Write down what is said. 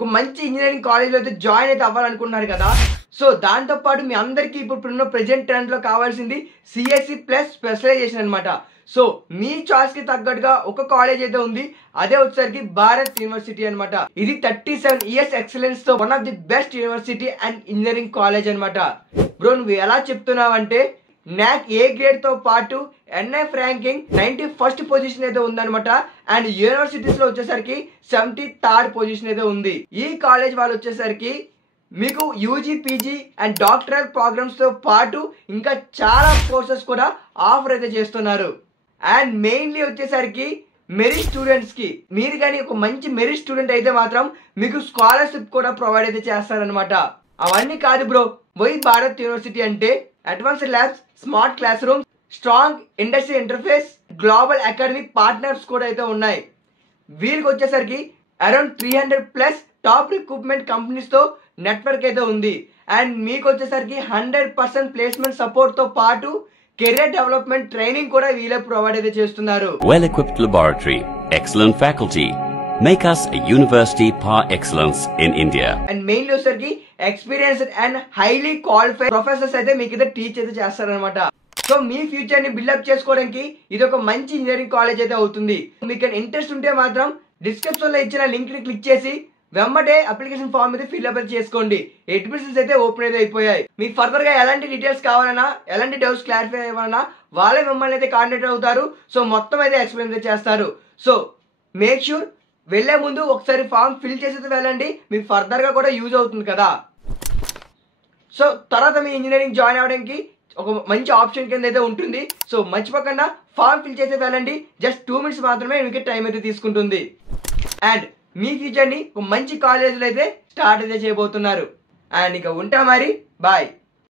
ఒక మంచి ఇంజనీరింగ్ కాలేజ్లో అయితే జాయిన్ అయితే అవ్వాలనుకుంటున్నారు కదా. సో దాంతోపాటు మీ అందరికీ ఇప్పుడున్న ప్రెజెంట్ ట్రెండ్లో కావాల్సింది సిఎస్సి ప్లస్ స్పెషలైజేషన్ అనమాట. సో మీ చాయిస్కి తగ్గట్టుగా ఒక కాలేజ్ అయితే ఉంది, అదే వచ్చేసరికి భారత్ యూనివర్సిటీ అనమాట. ఇది 37 years ఎక్సలెన్స్ తో one of the best university and engineering college అనమాట. బ్రో నువ్వు ఎలా చెప్తున్నావంటే NAC A గ్రేడ్ తో పాటు NF ర్యాంకింగ్ 91st పొజిషన్ అయితే ఉందన్నమాట. అండ్ యూనివర్సిటీస్ లో వచ్చేసరికి 73rd పొజిషన్ అయితే ఉంది. ఈ కాలేజ్ వాళ్ళు వచ్చేసరికి మీకు UG PG and doctoral programs తో పాటు ఇంకా చాలా కోర్సెస్ కూడా ఆఫర్ అయితే చేస్తున్నారు. అండ్ మెయిన్లీ వచ్చేసరికి మెరిట్ స్టూడెంట్స్ కి మీరు కానీ ఒక మంచి మెరిట్ స్టూడెంట్ అయితే మాత్రం మీకు స్కాలర్షిప్ కూడా ప్రొవైడ్ అయితే చేస్తారనమాట. అవన్నీ కాదు బ్రో, వై భారత్ యూనివర్సిటీ అంటే advanced labs, smart class rooms, strong industry interface, global academic partners కూడా అయితే ఉన్నాయి. వీరికి వచ్చేసరికి అరౌండ్ 300+ టాప్ రిక్రూట్మెంట్ కంపెనీస్ తో నెట్వర్క్ అయితే ఉంది. అండ్ మీకు వచ్చేసరికి 100% ప్లేస్మెంట్ సపోర్ట్ తో పాటు కెరీర్ డెవలప్మెంట్ ట్రైనింగ్ కూడా వీళ్ళే ప్రొవైడ్ అయితే చేస్తున్నారు. Well equipped laboratory, excellent faculty, make us a university par excellence in India. And mainly వచ్చేసరికి experienced and highly qualified professors అయితే మీకు అయితే టీచ్ అయితే చేస్తారనమాట. సో మీ ఫ్యూచర్ ని బిల్డప్ చేసుకోవడానికి ఇది ఒక మంచి ఇంజనీరింగ్ కాలేజ్ అయితే అవుతుంది. మీకు ఇంట్రెస్ట్ ఉంటే మాత్రం డిస్క్రిప్షన్ లో ఇచ్చిన లింక్ ని క్లిక్ చేసి వెంబడే అప్లికేషన్ ఫామ్ అయితే ఫిల్అప్ చేసుకోండి. అడ్మిషన్స్ అయితే ఓపెన్ అయితే అయిపోయాయి. మీకు ఫర్దర్ గా ఎలాంటి డీటెయిల్స్ కావాలన్నా, ఎలాంటి డౌట్స్ క్లారిఫై అవ్వాలన్నా వాళ్ళే మిమ్మల్ని అయితే కాంటాక్ట్ అవుతారు. సో మొత్తం అయితే ఎక్స్ప్లెయిన్ అయితే చేస్తారు. సో మేక్ షూర్ వెళ్లే ముందు ఒకసారి ఫామ్ ఫిల్ చేసి వెళ్ళండి, మీకు ఫర్దర్ గా కూడా యూజ్ అవుతుంది కదా. సో తర్వాత మీ ఇంజనీరింగ్ జాయిన్ అవడానికి ఒక మంచి ఆప్షన్ కింద అయితే ఉంటుంది. సో మర్చిపోకుండా ఫామ్ ఫిల్ చేసి వెళ్ళండి. జస్ట్ 2 minutes మాత్రమే మీకు టైం అయితే తీసుకుంటుంది. అండ్ మీ ఫ్యూచర్ ని ఒక మంచి కాలేజీలో అయితే స్టార్ట్ అయితే చేయబోతున్నారు. అండ్ ఇక ఉంటా మరి, బాయ్.